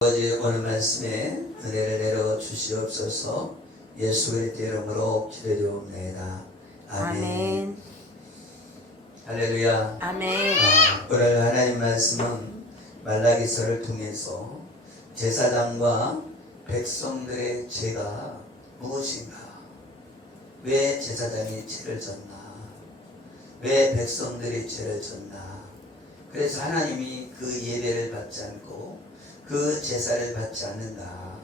아버지, 오늘 말씀에 은혜를 내려 주시옵소서. 예수 그리스도의 이름으로 기도드리옵나이다. 아멘. 할렐루야. 아멘. 오늘 하나님 말씀은 말라기서를 통해서 제사장과 백성들의 죄가 무엇인가? 왜 제사장이 죄를 졌나? 왜 백성들이 죄를 졌나? 그래서 하나님이 그 예배를 받지 않고 그 제사를 받지 않는다.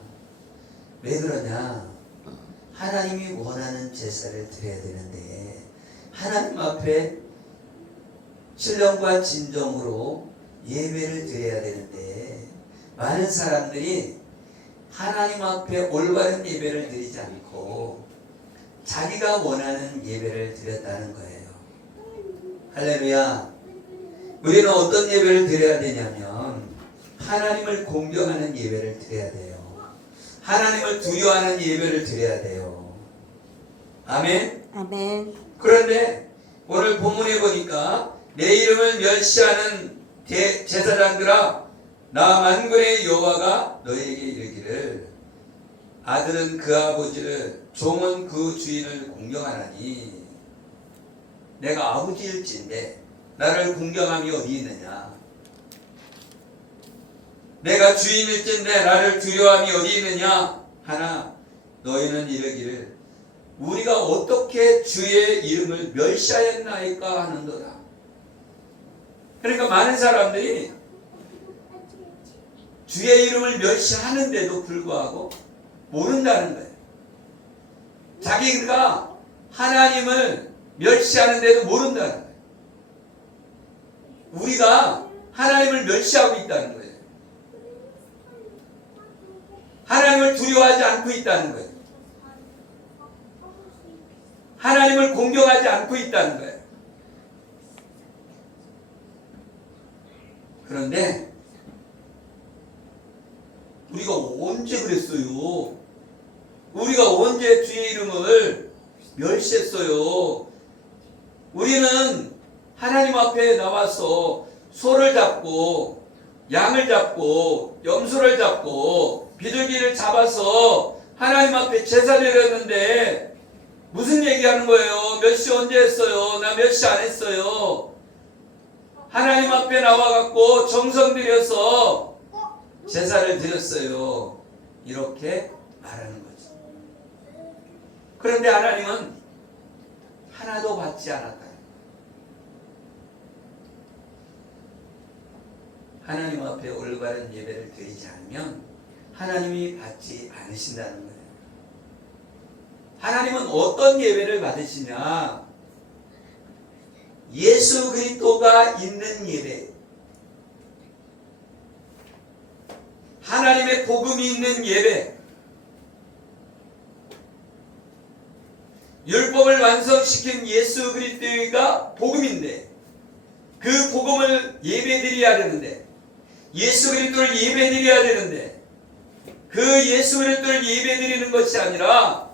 왜 그러냐? 하나님이 원하는 제사를 드려야 되는데 하나님 앞에 신령과 진정으로 예배를 드려야 되는데 많은 사람들이 하나님 앞에 올바른 예배를 드리지 않고 자기가 원하는 예배를 드렸다는 거예요. 할렐루야. 우리는 어떤 예배를 드려야 되냐면 하나님을 공경하는 예배를 드려야 돼요. 하나님을 두려워하는 예배를 드려야 돼요. 아멘. 아멘. 그런데 오늘 본문에 보니까 내 이름을 멸시하는 제사장들아, 나 만군의 여호와가 너에게 이르기를 아들은 그 아버지를, 종은 그 주인을 공경하나니 내가 아버지일진데 나를 공경함이 어디 있느냐? 내가 주인일진데 나를 두려워함이 어디 있느냐 하나 너희는 이르기를 우리가 어떻게 주의 이름을 멸시하였나이까 하는도다. 그러니까 많은 사람들이 주의 이름을 멸시하는데도 불구하고 모른다는 거예요. 자기가 하나님을 멸시하는데도 모른다는 거예요. 우리가 하나님을 멸시하고 있다는 거예요. 하나님을 두려워하지 않고 있다는 거예요. 하나님을 공경하지 않고 있다는 거예요. 그런데 우리가 언제 그랬어요? 우리가 언제 주의 이름을 멸시했어요? 우리는 하나님 앞에 나와서 소를 잡고 양을 잡고 염소를 잡고 비둘기를 잡아서 하나님 앞에 제사 드렸는데 무슨 얘기하는 거예요? 몇 시 언제 했어요? 나 몇 시 안 했어요. 하나님 앞에 나와갖고 정성 들여서 제사를 드렸어요. 이렇게 말하는 거죠. 그런데 하나님은 하나도 받지 않았다. 하나님 앞에 올바른 예배를 드리지 않으면 하나님이 받지 않으신다는 거예요. 하나님은 어떤 예배를 받으시냐? 예수 그리스도가 있는 예배, 하나님의 복음이 있는 예배, 율법을 완성시킨 예수 그리스도가 복음인데 그 복음을 예배드려야 되는데 예수 그리스도를 예배드려야 되는데 그 예수 그리스도를 예배드리는 것이 아니라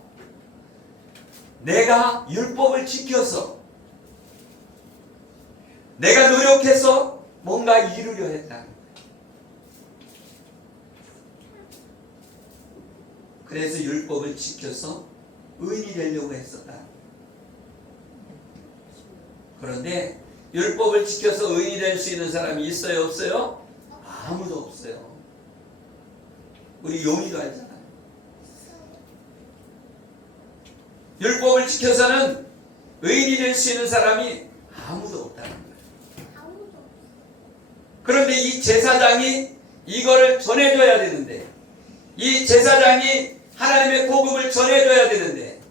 내가 율법을 지켜서 내가 노력해서 뭔가 이루려 했다는 거예요. 그래서 율법을 지켜서 의인이 되려고 했었다. 그런데 율법을 지켜서 의인이 될 수 있는 사람이 있어요? 없어요? 아무도 없어요. 우리 용이도 알잖아요. 율법을 지켜서는 의인이 될 수 있는 사람이 아무도 없다는 거예요. 그런데 이 제사장이 이거를 전해줘야 되는데 이 제사장이 하나님의 복음을 전해줘야 되는데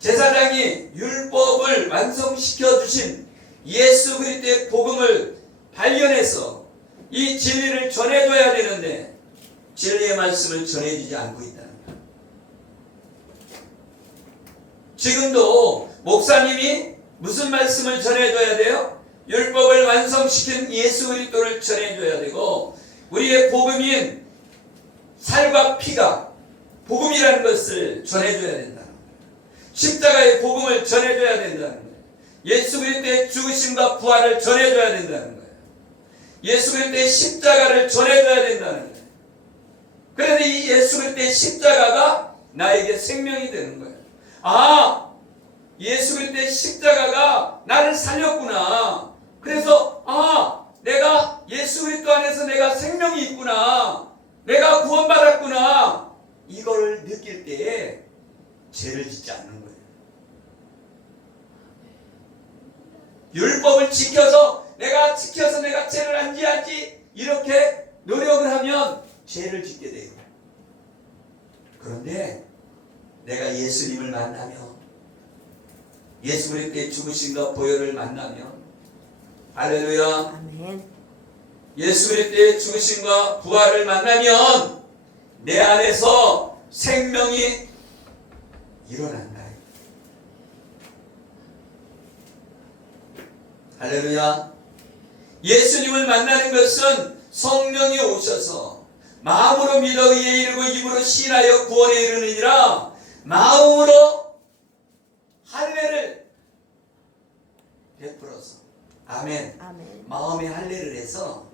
제사장이 율법을 완성시켜 주신 예수 그리스도의 복음을 발견해서 이 진리를 전해줘야 되는데 진리의 말씀을 전해주지 않고 있다는 거예요. 지금도 목사님이 무슨 말씀을 전해줘야 돼요? 율법을 완성시킨 예수 그리스도를 전해줘야 되고 우리의 복음인 살과 피가 복음이라는 것을 전해줘야 된다는 거예요. 십자가의 복음을 전해줘야 된다는 거예요. 예수 그리스도의 죽으심과 부활을 전해줘야 된다는 거예요. 예수 그리스도의 십자가를 전해줘야 된다는 거예요. 그런데 이 예수 그리스도의 십자가가 나에게 생명이 되는 거예요. 아, 예수 그리스도의 십자가가 나를 살렸구나. 그래서 내가 예수 그리스도 안에서 내가 생명이 있구나. 내가 구원받았구나. 이걸 느낄 때에 죄를 짓지 않는 거예요. 율법을 지켜서 내가 죄를 안 지어야지 이렇게 노력을 하면 죄를 짓게 돼요. 그런데 내가 예수님을 만나면, 예수 그리스도의 죽으심과 보혈을 만나면, 할렐루야, 아멘. 예수 그리스도의 죽으심과 부활을 만나면 내 안에서 생명이 일어난다. 할렐루야. 예수님을 만나는 것은 성령이 오셔서 마음으로 믿어 의에 이르고 입으로 신하여 구원에 이르느니라. 마음으로 할례를 베풀어서, 아멘. 아멘. 마음에 할례를 해서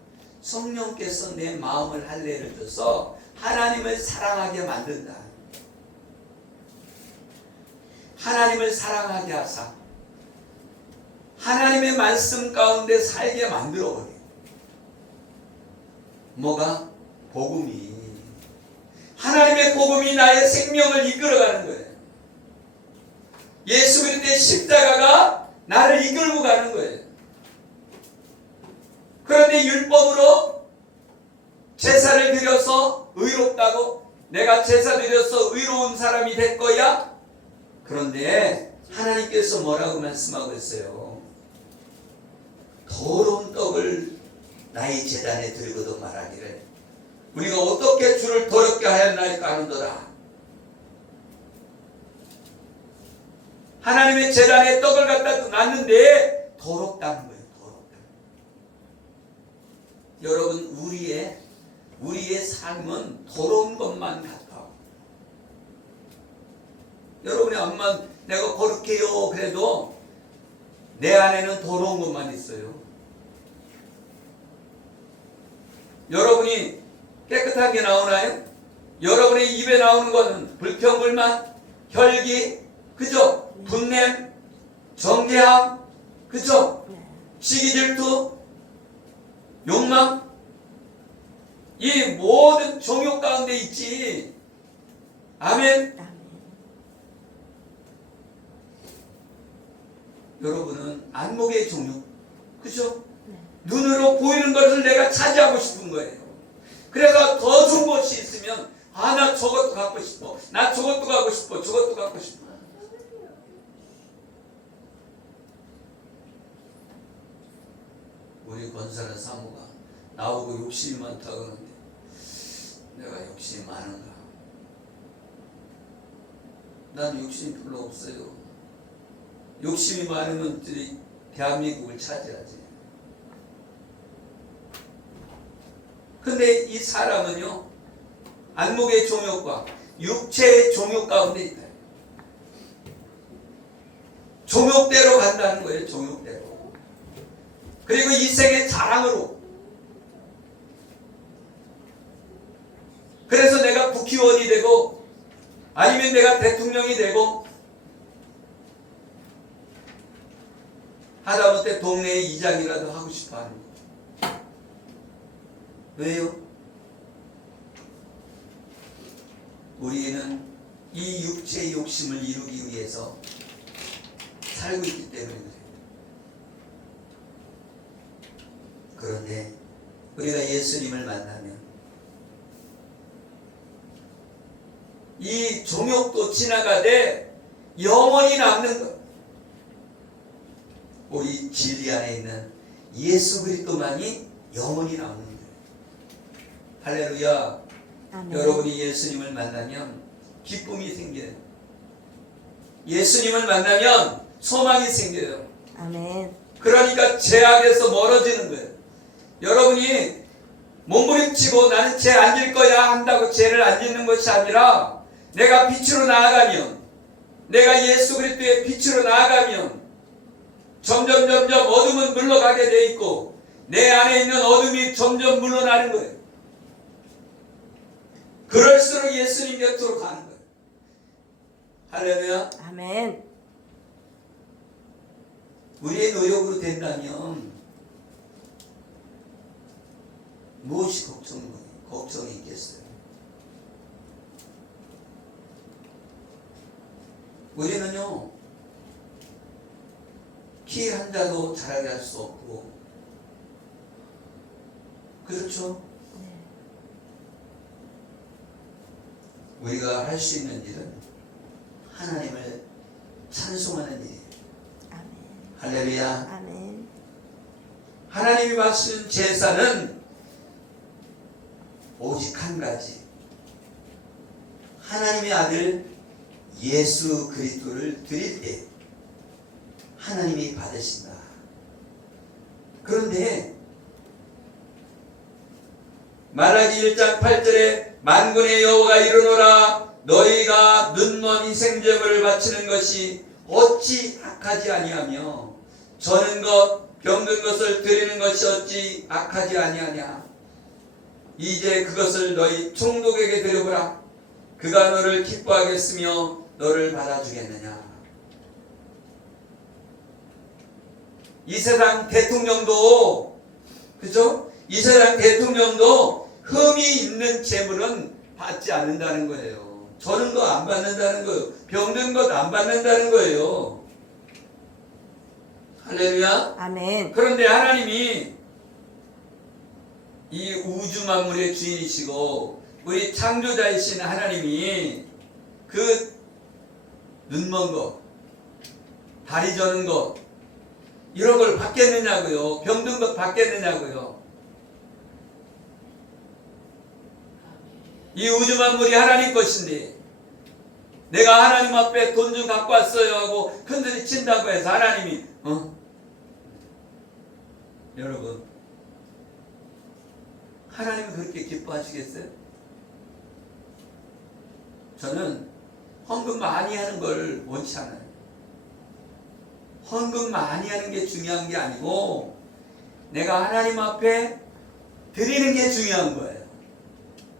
성령께서 내 마음을 할례를 줘서 하나님을 사랑하게 만든다. 하나님을 사랑하게 하사 하나님의 말씀 가운데 살게 만들어버려요. 뭐가? 복음이. 하나님의 복음이 나의 생명을 이끌어가는 거예요. 예수 그리스도의 십자가가 나를 이끌고 가는 거예요. 그런데 율법으로 제사를 드려서 의롭다고, 내가 제사 드려서 의로운 사람이 될 거야? 그런데 하나님께서 뭐라고 말씀하고 있어요? 더러운 떡을 나의 제단에 들고도 말하기를 우리가 어떻게 주를 더럽게 하였나이까 하는도다. 하나님의 제단에 떡을 갖다 놨는데 더럽다는 거예요. 더럽다. 여러분, 우리의 삶은 더러운 것만 같아. 여러분의 암만 내가 거룩해요 그래도 내 안에는 더러운 것만 있어요. 여러분이 깨끗한 게 나오나요? 여러분의 입에 나오는 것은 불평불만, 혈기, 그죠? 분냄, 정죄함, 그죠? 시기질투, 욕망, 이 모든 종욕 가운데 있지. 아멘. 여러분은 안목의 종욕, 그죠? 눈으로 보이는 것을 내가 차지하고 싶은 거예요. 그래서 더 좋은 것이 있으면 나 저것도 갖고 싶어, 나 저것도 갖고 싶어, 저것도 갖고 싶어. 우리 권사는 사모가 나오고 욕심이 많다고 하는데 내가 욕심이 많은가? 난 욕심이 별로 없어요. 욕심이 많으면 대한민국을 차지하지. 근데 이 사람은요, 안목의 종욕과 육체의 종욕 가운데 있다. 종욕대로 간다는 거예요. 종욕대로. 그리고 이 세계 자랑으로. 그래서 내가 국회의원이 되고 아니면 내가 대통령이 되고 하다못해 동네의 이장이라도 하고 싶어 하는 거예요. 왜요? 우리는 이 육체의 욕심을 이루기 위해서 살고 있기 때문에 그래요. 그런데 우리가 예수님을 만나면 이 종욕도 지나가되 영원히 남는 것. 우리 진리 안에 있는 예수 그리스도만이 영원히 남는 거예요. 할렐루야. 아멘. 여러분이 예수님을 만나면 기쁨이 생겨요. 예수님을 만나면 소망이 생겨요. 아멘. 그러니까 죄악에서 멀어지는 거예요. 여러분이 몸부림치고 나는 죄 안 질 거야 한다고 죄를 안 짓는 것이 아니라 내가 빛으로 나아가면, 내가 예수 그리스도의 빛으로 나아가면 점점 어둠은 물러가게 돼 있고 내 안에 있는 어둠이 점점 물러나는 거예요. 예수님 곁으로 가는 거예요. 할렐루야. 아멘. 우리의 노력으로 된다면 무엇이 걱정이 있겠어요? 우리는요, 키 한 자도 자라게 할 수 없고, 그렇죠? 우리가 할 수 있는 일은 하나님을 찬송하는 일이에요. 아멘. 할렐루야. 아멘. 하나님이 바치는 제사는 오직 한 가지. 하나님의 아들 예수 그리스도를 드릴 때 하나님이 받으신다. 그런데 말라기 1장 8절에 만군의 여호와가 이르노라 너희가 눈먼 희생제물을 바치는 것이 어찌 악하지 아니하며 저는 것 병든 것을 드리는 것이 어찌 악하지 아니하냐. 이제 그것을 너희 총독에게 드려보라. 그가 너를 기뻐하겠으며 너를 받아주겠느냐. 이 세상 대통령도, 그죠? 이 세상 대통령도 흠이 있는 재물은 받지 않는다는 거예요. 저는 거 안 받는다는 거예요. 병든 것 안 받는다는 거예요. 할렐루야. 아멘. 그런데 하나님이 이 우주 만물의 주인이시고 우리 창조자이신 하나님이 그 눈먼 것, 다리 저는 것 이런 걸 받겠느냐고요. 병든 것 받겠느냐고요. 이 우주 만물이 하나님 것인데 내가 하나님 앞에 돈 좀 갖고 왔어요 하고 큰소리 친다고 해서 하나님이 여러분 하나님은 그렇게 기뻐하시겠어요? 저는 헌금 많이 하는 걸 원치 않아요. 헌금 많이 하는 게 중요한 게 아니고 내가 하나님 앞에 드리는 게 중요한 거예요.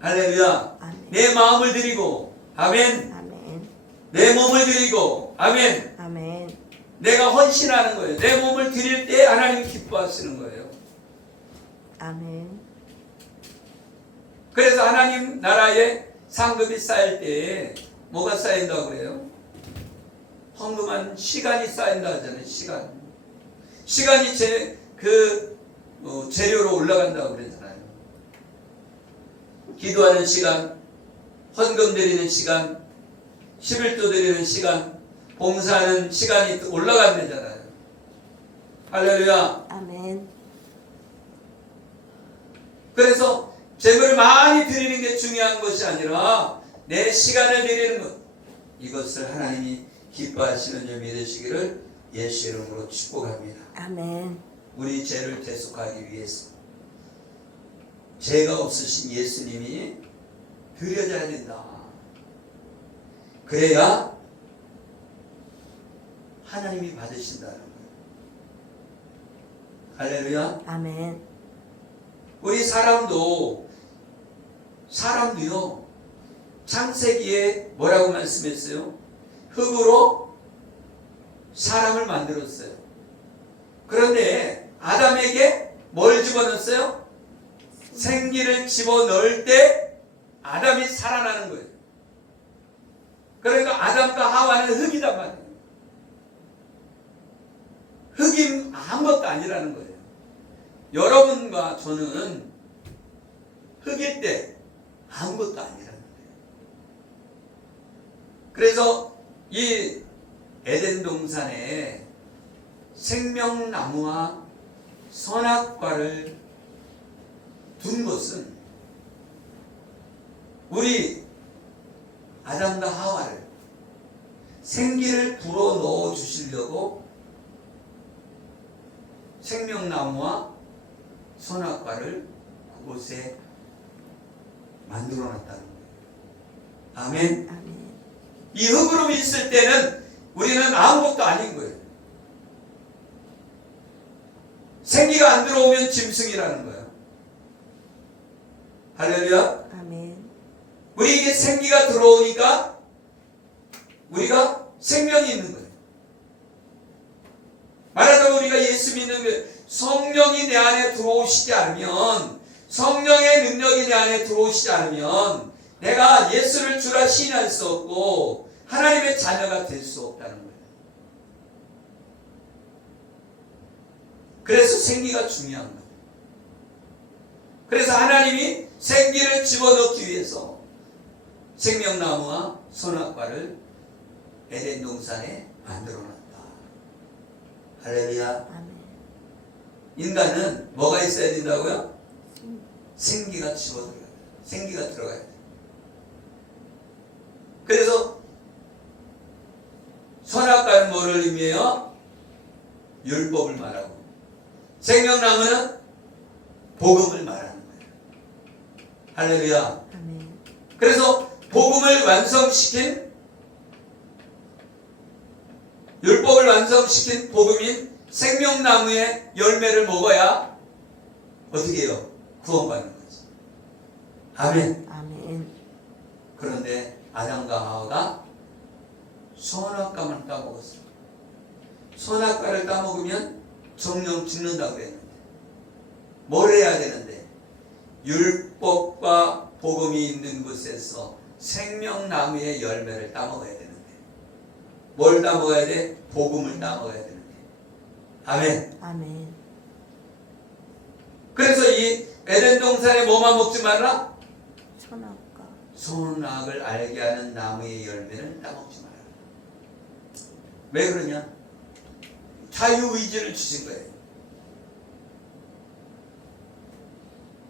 할렐루야. 아멘. 내 마음을 드리고 아멘. 아멘. 내 몸을 드리고 아멘. 아멘. 내가 헌신하는 거예요. 내 몸을 드릴 때 하나님이 기뻐하시는 거예요. 아멘. 그래서 하나님 나라에 상급이 쌓일 때 뭐가 쌓인다고 그래요? 헌금한 시간이 쌓인다 하잖아요. 시간이 재료로 올라간다고 그러잖아요. 기도하는 시간, 헌금 드리는 시간, 11조 드리는 시간, 봉사하는 시간이 올라간다잖아요. 할렐루야. 아멘. 그래서 재물을 많이 드리는 게 중요한 것이 아니라 내 시간을 드리는 것, 이것을 하나님이 기뻐하시는 줄 믿으시기를 예수 이름으로 축복합니다. 아멘. 우리 죄를 대속하기 위해서 죄가 없으신 예수님이 드려져야 된다. 그래야 하나님이 받으신다는 거예요. 할렐루야. 아멘. 우리 사람도요 창세기에 뭐라고 말씀했어요? 흙으로 사람을 만들었어요. 그런데 아담에게 뭘 집어넣었어요? 생기를 집어넣을 때 아담이 살아나는 거예요. 그러니까 아담과 하와는 흙이단 말이에요. 흙이 아무것도 아니라는 거예요. 여러분과 저는 흙일 때 아무것도 아니라는 거예요. 그래서 이 에덴 동산에 생명나무와 선악과를 둔 것은 우리 아담과 하와를 생기를 불어넣어 주시려고 생명나무와 선악과를 그곳에 만들어 놨다는 거예요. 아멘. 아멘. 이 흙으로 있을 때는 우리는 아무것도 아닌 거예요. 생기가 안 들어오면 짐승이라는 거예요. 할렐루야. 아멘. 우리에게 생기가 들어오니까 우리가 생명이 있는 거예요. 말하자면 우리가 예수 믿는 그 성령이 내 안에 들어오시지 않으면, 성령의 능력이 내 안에 들어오시지 않으면 내가 예수를 주라 시인할 수 없고 하나님의 자녀가 될 수 없다는 거예요. 그래서 생기가 중요한 거예요. 그래서 하나님이 생기를 집어넣기 위해서 생명나무와 선악과를 에덴 동산에 만들어놨다. 할렐루야. 아멘. 인간은 뭐가 있어야 된다고요? 생기가 집어들어가야 돼요. 생기가 들어가야 돼요. 그래서 선악과는 뭐를 의미해요? 율법을 말하고, 생명나무는 복음을 말하는 거예요. 할렐루야. 아멘. 그래서 복음을 완성시킨, 율법을 완성시킨 복음인 생명나무의 열매를 먹어야 어떻게 해요? 구원받는 거지. 아멘. 아멘. 그런데 아담과 하와가 선악과만 따먹었어요. 선악과를 따먹으면 정령 죽는다고 그랬는데, 뭘 해야 되는데? 율법과 복음이 있는 곳에서 생명나무의 열매를 따먹어야 되는데, 뭘 따먹어야 돼? 복음을 따먹어야 되는데. 아멘. 아멘. 그래서 이 에덴 동산에 뭐만 먹지 말라? 선악과. 선악을 알게 하는 나무의 열매를 따먹지 말아라. 왜 그러냐? 자유의지를 주신 거예요.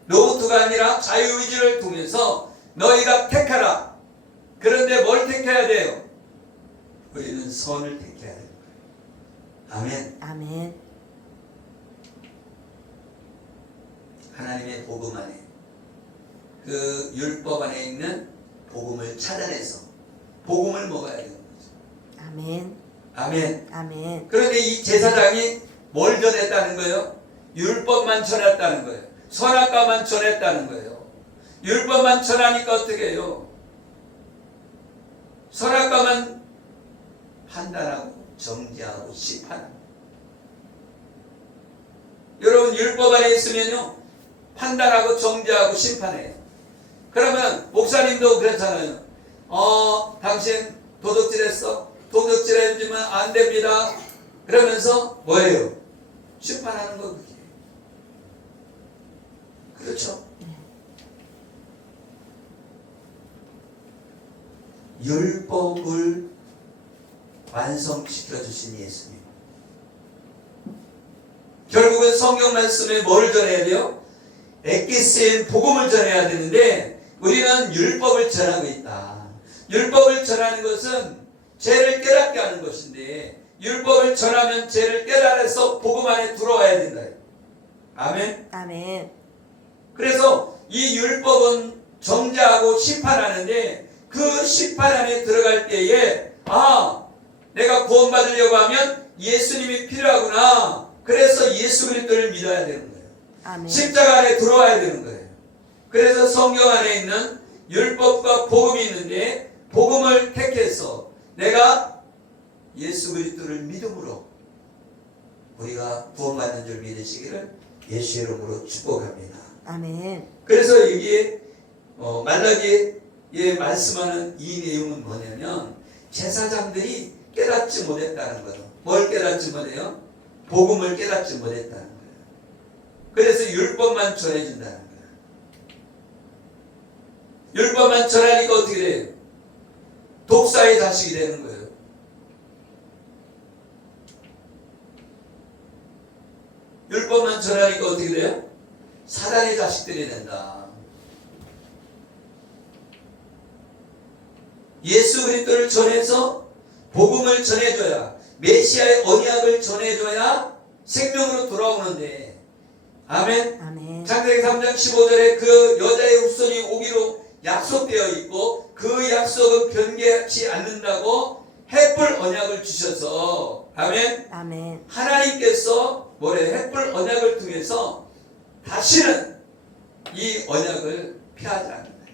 로봇가 아니라 자유의지를 통해서 너희가 택하라. 그런데 뭘 택해야 돼요? 우리는 선을 택해야 되는 거예요. 아멘. 아멘. 하나님의 복음 안에, 그 율법 안에 있는 복음을 찾아내서 복음을 먹어야 되는 거죠. 아멘. 아멘. 아멘. 그런데 이 제사장이 뭘 전했다는 거예요? 율법만 전했다는 거예요. 선악과만 전했다는 거예요. 율법만 전하니까 어떻게 해요? 선악과만 판단하고 정죄하고 심판하고. 여러분, 율법 안에 있으면요, 판단하고 정죄하고 심판해요. 그러면 목사님도 그렇잖아요. 당신 도둑질했어? 도둑질해주면 안 됩니다. 그러면서 뭐예요? 심판하는 거 그게. 그렇죠? 율법을 완성시켜 주신 예수님. 결국은 성경 말씀에 뭘 전해야 돼요? 에키스인 복음을 전해야 되는데 우리는 율법을 전하고 있다. 율법을 전하는 것은 죄를 깨닫게 하는 것인데, 율법을 전하면 죄를 깨달아서 복음 안에 들어와야 된다. 아멘. 아멘. 그래서 이 율법은 정죄하고 심판하는데, 그 심판 안에 들어갈 때에 내가 구원받으려고 하면 예수님이 필요하구나. 그래서 예수 그리스도를 믿어야 되는 거예요. 아멘. 십자가 안에 들어와야 되는 거예요. 그래서 성경 안에 있는 율법과 복음이 있는데, 복음을 택해서 내가 예수 그리스도를 믿음으로 우리가 구원받는 줄 믿으시기를 예수의 이름으로 축복합니다. 아멘. 그래서 여기에 말라기에 말씀하는 이 내용은 뭐냐면, 제사장들이 깨닫지 못했다는 거예요. 뭘 깨닫지 못해요? 복음을 깨닫지 못했다는 거예요. 그래서 율법만 전해준다는 거예요. 율법만 전하니까 어떻게 돼요? 독사의 자식이 되는 거예요. 율법만 전하니까 어떻게 돼요? 사단의 자식들이 된다. 예수 그리스도를 전해서 복음을 전해줘야, 메시아의 언약을 전해줘야 생명으로 돌아오는데, 아멘. 아멘. 창세기 3장 15절에 그 여자의 후손이 오기로 약속되어 있고 그 약속은 변개하지 않는다고 햇불 언약을 주셔서, 아멘. 아멘. 하나님께서 햇불 언약을 통해서 다시는 이 언약을 피하지 않는다.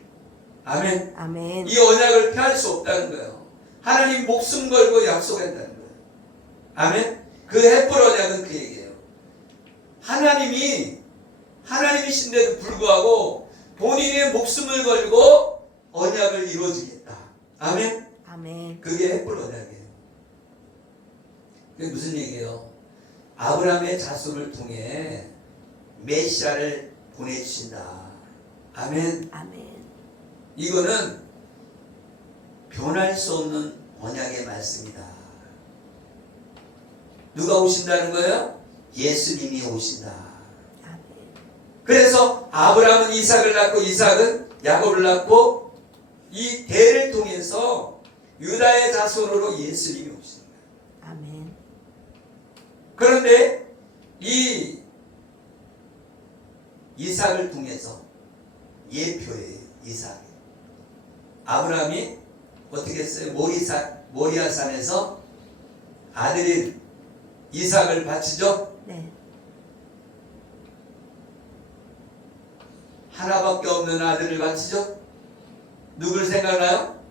아멘. 아멘. 이 언약을 피할 수 없다는 거예요. 하나님 목숨 걸고 약속한다는 거예요. 아멘. 그 햇불 언약은 그 얘기예요. 하나님이신데도 불구하고 본인의 목숨을 걸고 언약을 이루어주겠다. 아멘. 아멘. 그게 햇불 언약이에요. 그게 무슨 얘기예요? 아브라함의 자손을 통해 메시아를 보내주신다. 아멘. 아멘. 이거는 변할 수 없는 언약의 말씀이다. 누가 오신다는 거예요? 예수님이 오신다. 아멘. 그래서 아브라함은 이삭을 낳고 이삭은 야곱을 낳고 이 대를 통해서 유다의 자손으로 예수님이 오신다. 아멘. 그런데 이 이삭을 통해서 예표예요. 이삭. 아브라함이 어떻게 했어요? 모리아산에서 아들인 이삭을 바치죠. 네. 하나밖에 없는 아들을 바치죠. 누굴 생각나요?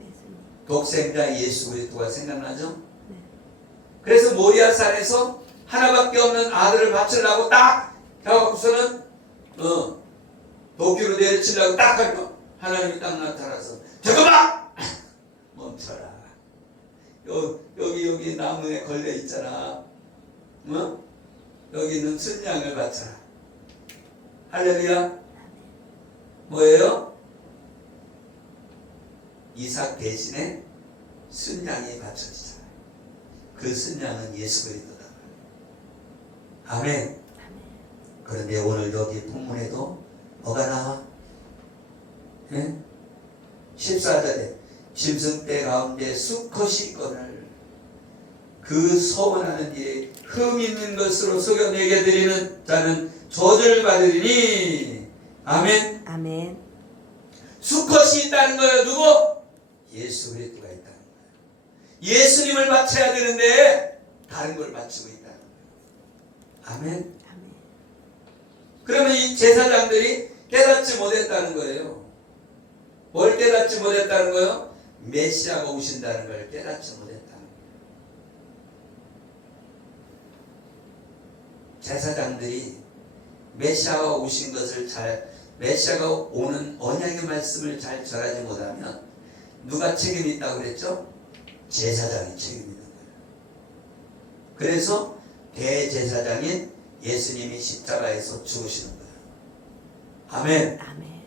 예수님. 독생자 예수 그리스도가 생각나죠. 네. 그래서 모리아산에서 하나밖에 없는 아들을 바치려고 딱 해갖고서는 도끼로 내리치려고 딱 하니까 하나님이 딱 나타나서 잠깐만! 멈춰라. 여기 나무에 걸려 있잖아. 여기 있는 순양을 바쳐라. 할렐루야. 뭐예요? 이삭 대신에 순양이 바쳐지잖아요. 그 순양은 예수 그리스도다. 아멘. 그런데 오늘 여기 본문에도 뭐가 나와? 예? 14절에 짐승떼 가운데 수컷이 있거늘 그 소원하는 일에 흠 있는 것으로 속여내게 드리는 자는 저주를 받으리니. 아멘. 아멘. 수컷이 있다는 거예요. 누구? 예수 그리스도가 있다는 거예요. 예수님을 바쳐야 되는데 다른 걸 바치고 있다는 거예요. 아멘. 아멘. 그러면 이 제사장들이 깨닫지 못했다는 거예요. 뭘 깨닫지 못했다는 거예요? 메시아가 오신다는 걸 깨닫지 못했다는 거예요. 제사장들이 메시아가 오신 것을 메시아가 오는 언약의 말씀을 잘 전하지 못하면 누가 책임이 있다고 그랬죠? 제사장이 책임이 있는 거예요. 그래서 대제사장인 예수님이 십자가에서 죽으시는 거예요. 아멘. 아멘.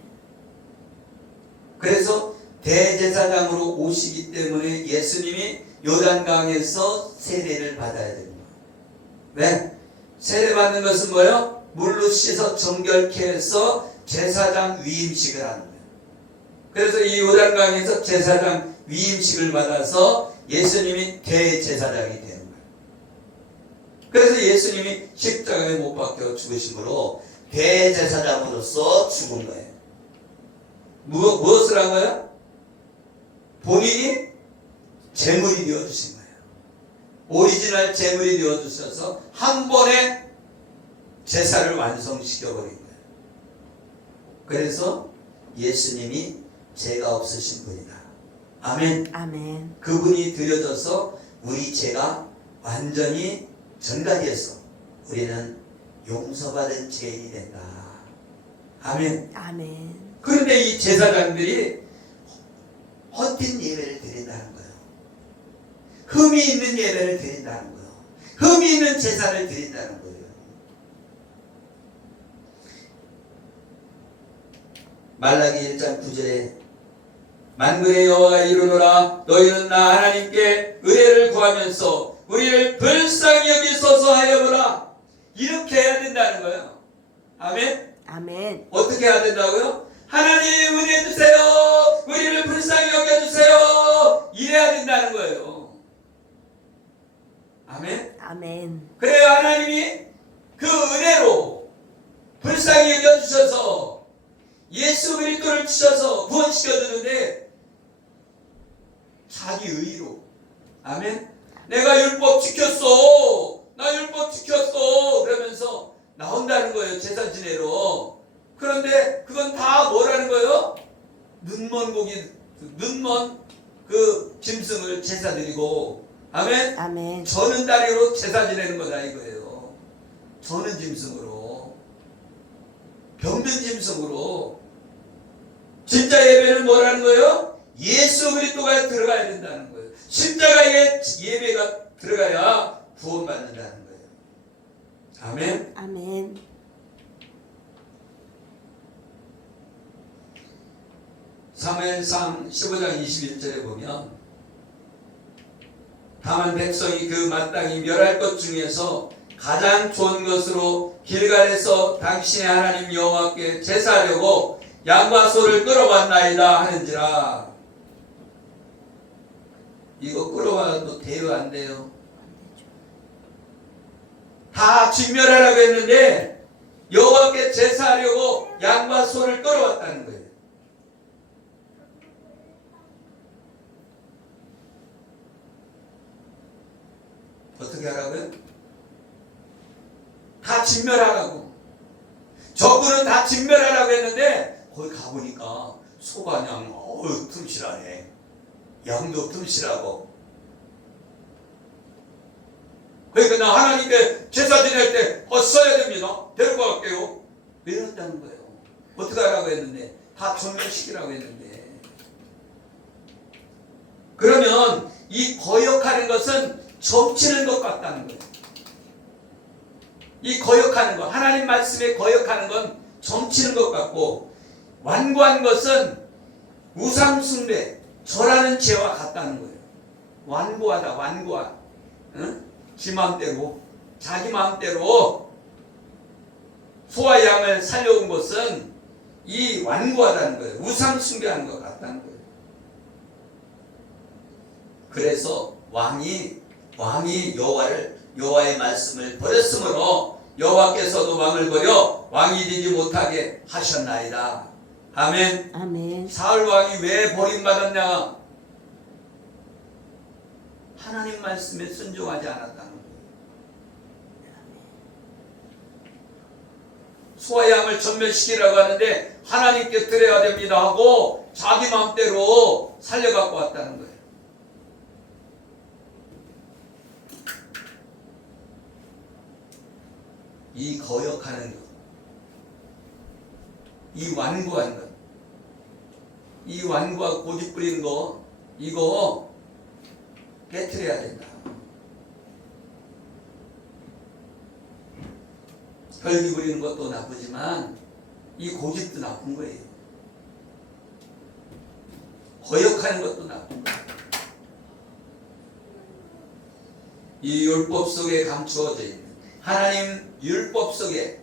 그래서 대제사장으로 오시기 때문에 예수님이 요단강에서 세례를 받아야 됩니다. 왜? 세례 받는 것은 뭐예요? 물로 씻어 정결케 해서 제사장 위임식을 하는 거예요. 그래서 이 요단강에서 제사장 위임식을 받아서 예수님이 대제사장이 되는 거예요. 그래서 예수님이 십자가에 못 박혀 죽으심으로 대제사장으로서 죽은 거예요. 무엇을 한 거예요? 본인이 제물이 되어주신 거예요. 오리지널 제물이 되어주셔서 한 번에 제사를 완성시켜버린 거예요. 그래서 예수님이 죄가 없으신 분이다. 아멘. 아멘. 그분이 드려져서 우리 죄가 완전히 전가되어서 우리는 용서받은 죄인이 된다. 아멘. 아멘. 그런데 이 제사장들이 헛된 예배를 드린다는 거예요. 흠이 있는 예배를 드린다는 거예요. 흠이 있는 제사를 드린다는 거예요. 말라기 1장 9절에 만군의 여호와가 이르노라 너희는 나 하나님께 의뢰를 구하면서 우리를 불쌍히 여기소서 하여 보라. 이렇게 해야 된다는 거예요. 아멘. 아멘. 어떻게 해야 된다고요? 하나님 은혜 주세요. 우리를 불쌍히 여겨주세요. 이래야 된다는 거예요. 아멘. 아멘. 그래요. 하나님이 그 은혜로 불쌍히 여겨주셔서 예수 그리스도를 주셔서 구원시켜주는데 자기 의로. 아멘. 내가 율법 지켰어. 나 율법 지켰어. 그러면서 나온다는 거예요. 제사 지내러. 그런데 그건 다 뭐라는 거예요? 눈먼 고기, 눈먼 그 짐승을 제사 드리고, 아멘. 아멘. 저는 다리로 제사 지내는 거다 이거예요. 저는 짐승으로, 병든 짐승으로. 진짜 예배는 뭐라는 거예요? 예수 그리스도가 들어가야 된다는 거예요. 십자가에 예배가 들어가야 구원받는다는 거예요. 아멘. 아멘. 사무엘상 15장 21절에 보면 다만 백성이 그 마땅히 멸할 것 중에서 가장 좋은 것으로 길갈에서 당신의 하나님 여호와께 제사하려고 양과 소를 끌어왔나이다 하는지라. 이거 끌어와도 돼요 안 돼요? 다 진멸하라고 했는데 여호와께 제사하려고 양과 소를 끌어왔다는 거예요. 어떻게 하라고요? 다 진멸하라고. 적군은 다 진멸하라고 했는데 거기 가보니까 소가 그냥 틈실하네. 양도 틈실하고. 그러니까 나 하나님께 제사 지낼 때 써야 됩니다. 데리고 갈게요. 이랬다는 거예요. 어떻게 하라고 했는데 다 전멸시키라고 했는데. 그러면 이 거역하는 것은 점치는 것 같다는 거예요. 이 거역하는 것, 하나님 말씀에 거역하는 건 점치는 것 같고, 완고한 것은 우상숭배, 절하는 죄와 같다는 거예요. 완고하다, 완고한. 응? 지 마음대로, 자기 마음대로 소와 양을 살려온 것은 이 완고하다는 거예요. 우상숭배하는 것 같다는 거예요. 그래서 왕이 여호와의 말씀을 버렸으므로 여호와께서도 왕을 버려 왕이 되지 못하게 하셨나이다. 아멘. 아멘. 사울 왕이 왜 버림받았냐? 하나님 말씀에 순종하지 않았다는 거예요. 소와 양을 전멸시키라고 하는데 하나님께 드려야 됩니다 하고 자기 마음대로 살려갖고 왔다는 거예요. 이 거역하는 것, 이 완고한 것, 이 완고하고 고집 부리는 거, 이거 깨트려야 된다. 혈기 부리는 것도 나쁘지만 이 고집도 나쁜 거예요. 거역하는 것도 나쁜 거예요. 이 율법 속에 감추어져 있는 하나님 율법 속에,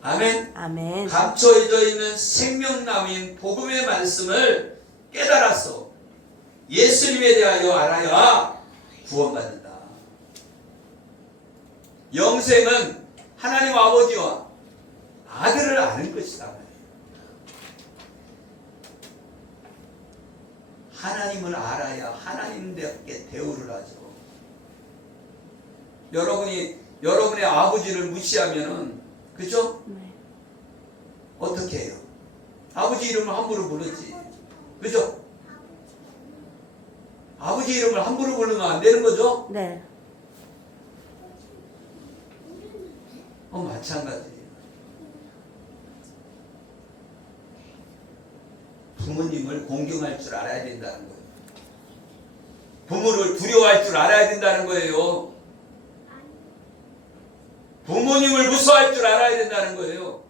아멘, 아멘. 감춰져 있는 생명남인 복음의 말씀을 깨달아서 예수님에 대하여 알아야 구원받는다. 영생은 하나님 아버지와 아들을 아는 것이다. 하나님을 알아야 하나님답게 대우를 하죠. 여러분의 아버지를 무시하면은, 그죠? 네. 어떻게 해요? 아버지 이름을 함부로 부르지. 그죠? 아버지 이름을 함부로 부르면 안 되는 거죠? 네. 마찬가지예요. 부모님을 공경할 줄 알아야 된다는 거예요. 부모를 두려워할 줄 알아야 된다는 거예요. 부모님을 무서워할 줄 알아야 된다는 거예요.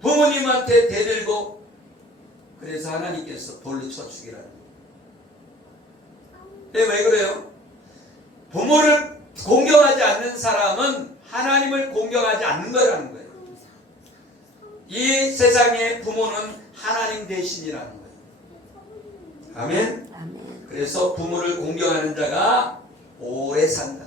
부모님한테 대들고, 그래서 하나님께서 돌로 쳐 죽이라는 거예요. 왜 그래요? 부모를 공경하지 않는 사람은 하나님을 공경하지 않는 거라는 거예요. 이 세상의 부모는 하나님 대신이라는 거예요. 아멘? 아멘. 그래서 부모를 공경하는 자가 오래 산다.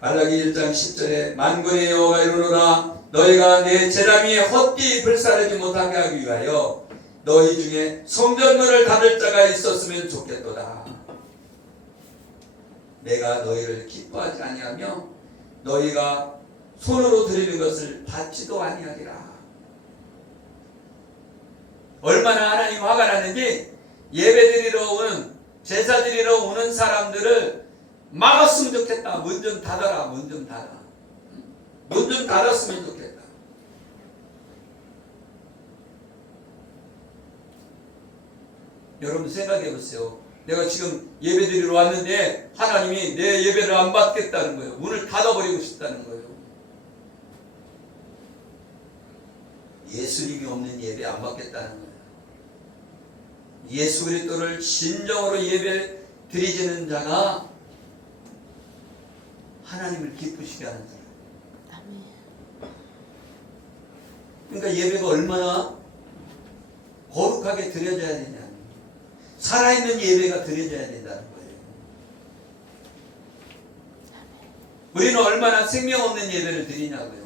말라기 1장 10절에 만군의 여호와가 이르노라 너희가 내 제단 위에 헛되이 불사르지 못하게 하기 위하여 너희 중에 성전문을 닫을 자가 있었으면 좋겠도다. 내가 너희를 기뻐하지 아니하며 너희가 손으로 드리는 것을 받지도 아니하리라. 얼마나 하나님 화가 나는지 예배 드리러 오는, 제사 드리러 오는 사람들을 막았으면 좋겠다. 문 좀 닫아라. 문 좀 닫아. 문 좀 닫았으면 좋겠다. 여러분 생각해 보세요. 내가 지금 예배 드리러 왔는데 하나님이 내 예배를 안 받겠다는 거예요. 문을 닫아버리고 싶다는 거예요. 예수님이 없는 예배 안 받겠다는 거예요. 예수 그리스도를 진정으로 예배 드리지는 자가 하나님을 기쁘시게 하는 사람. 아멘. 그러니까 예배가 얼마나 거룩하게 드려져야 되냐. 살아있는 예배가 드려져야 된다는 거예요. 우리는 얼마나 생명 없는 예배를 드리냐고요.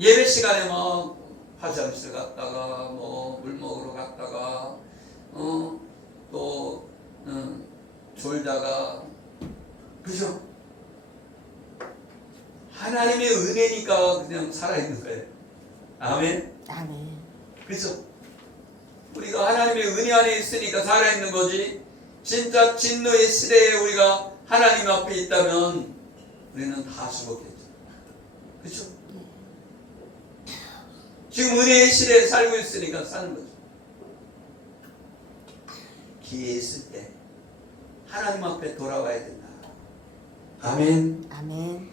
예배 시간에 뭐 화장실 갔다가 뭐 물 먹으러 갔다가 또 졸다가, 그죠? 하나님의 은혜니까 그냥 살아있는 거예요. 아멘. 아멘. 그죠? 우리가 하나님의 은혜 안에 있으니까 살아있는 거지. 진짜 진노의 시대에 우리가 하나님 앞에 있다면 우리는 다 죽었겠죠. 그렇죠? 지금 은혜의 시대에 살고 있으니까 사는 거죠. 기회 있을 때 하나님 앞에 돌아와야 된다. 아멘. 아멘.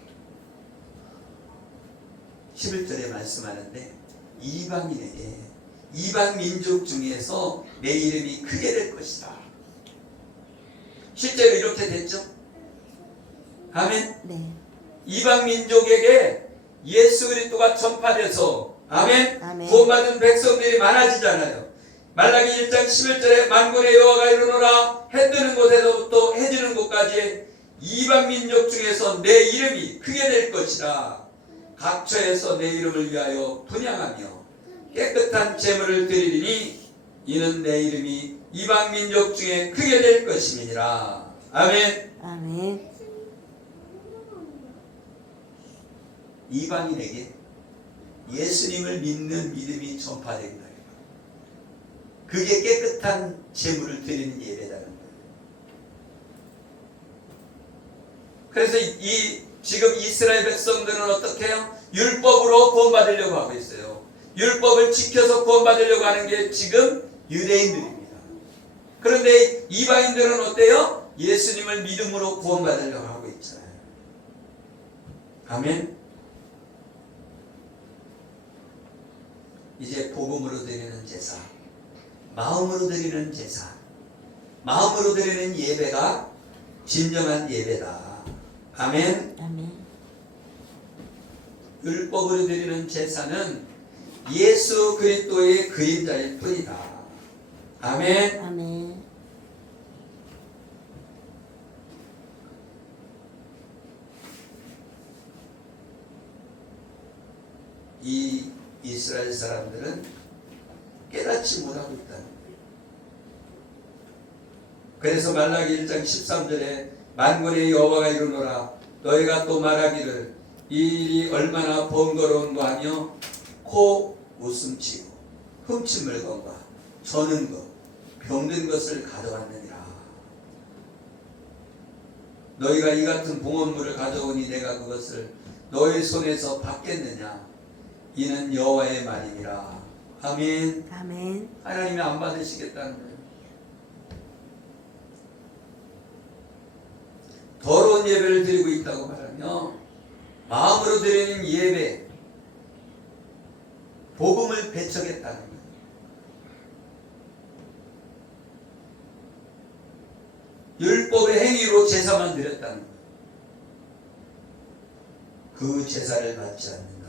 11절에 말씀하는데 이방인에게, 이방 민족 중에서 내 이름이 크게 될 것이다. 실제로 이렇게 됐죠? 아멘. 네. 이방 민족에게 예수 그리스도가 전파돼서, 아멘, 아멘. 구원받은 백성들이 많아지잖아요. 말라기 1장 11절에 만군의 여호와가 이르노라, 해 뜨는 곳에서부터 해 지는 곳까지 이방 민족 중에서 내 이름이 크게 될 것이다. 각처에서 내 이름을 위하여 분향하며 깨끗한 제물을 드리리니 이는 내 이름이 이방 민족 중에 크게 될 것임이니라. 아멘. 아멘. 이방인에게 예수님을 믿는 믿음이 전파된다. 그게 깨끗한 제물을 드리는 예배라는 거예요. 그래서 지금 이스라엘 백성들은 어떻게 해요? 율법으로 구원받으려고 하고 있어요. 율법을 지켜서 구원받으려고 하는 게 지금 유대인들입니다. 그런데 이방인들은 어때요? 예수님을 믿음으로 구원받으려고 하고 있잖아요. 아멘. 이제 복음으로 드리는 제사, 마음으로 드리는 제사, 마음으로 드리는 예배가 진정한 예배다. 아멘. 아멘. 율법으로 드리는 제사는 예수 그리스도의 그림자일 뿐이다. 아멘. 아멘. 이 이스라엘 사람들은 깨닫지 못하고 있다는 거예요. 그래서 말라기 1장 13절에 만군의 여호와가 이르노라, 너희가 또 말하기를 이 일이 얼마나 번거로운가 하며 코 웃음치고 흠칫 물건과 저는 것 병든 것을 가져왔느니라. 너희가 이 같은 봉헌물을 가져오니 내가 그것을 너희 손에서 받겠느냐, 이는 여호와의 말이니라. 아멘. 아멘. 하나님이 안 받으시겠다는 거예요. 더러운 예배를 드리고 있다고 말하며 마음으로 드리는 예배, 복음을 배척했다는 거예요. 율법의 행위로 제사만 드렸다는 거예요. 그 제사를 받지 않는다.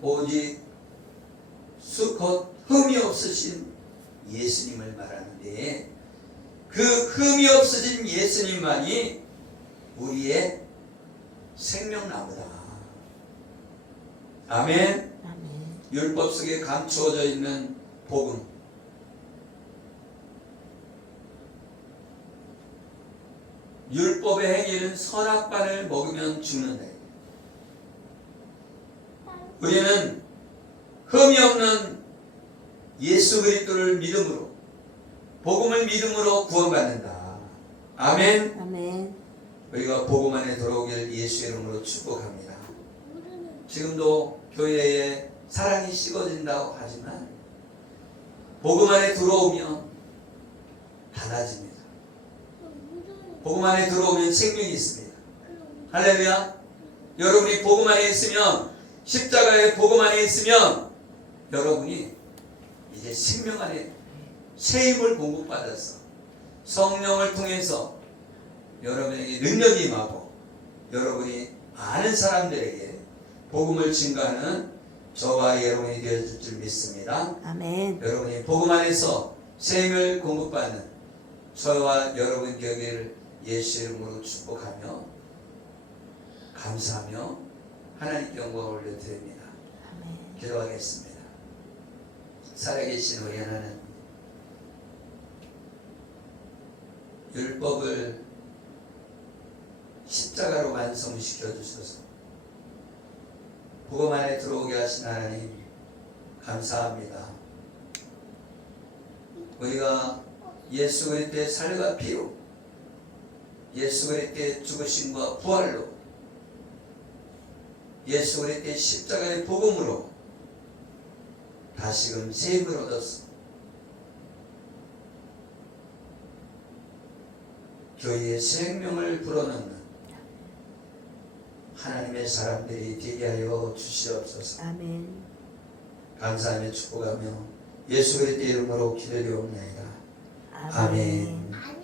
오직 수컷 흠이 없으신 예수님을 말하는데, 그 흠이 없어진 예수님만이 우리의 생명나무다. 아멘. 아멘. 율법 속에 감추어져 있는 복음, 율법의 행위는 선악과를 먹으면 죽는다. 우리는 흠이 없는 예수 그리스도를 믿음으로, 복음을 믿음으로 구원받는다. 아멘. 아멘. 우리가 복음 안에 들어오길 예수의 이름으로 축복합니다. 지금도 교회에 사랑이 식어진다고 하지만 복음 안에 들어오면 달라집니다. 복음 안에 들어오면 생명이 있습니다. 할렐루야. 여러분이 복음 안에 있으면, 십자가의 복음 안에 있으면 여러분이 이제 생명 안에 새 힘을 공급받아서 성령을 통해서 여러분에게 능력이 임하고 여러분이 많은 사람들에게 복음을 증거하는 저와 여러분이 되어질 줄 믿습니다. 아멘. 여러분이 복음 안에서 새 힘을 공급받는 저와 여러분 되기를 예수 이름으로 축복하며 감사하며 하나님께 영광을 올려드립니다. 아멘. 기도하겠습니다. 살아계신 우리 하나님, 율법을 십자가로 완성시켜 주셔서 복음 안에 들어오게 하신 하나님 감사합니다. 우리가 예수 그리스도의 살과 피로, 예수 그리스도의 죽으심과 부활로, 예수 그리스도의 십자가의 복음으로 다시금 새 힘을 얻어서 교회의 생명을 불어넣는 하나님의 사람들이 되게 하여 주시옵소서. 아멘. 감사하며 축복하며 예수 그리스도의 이름으로 기도드리옵나이다. 아멘. 아멘.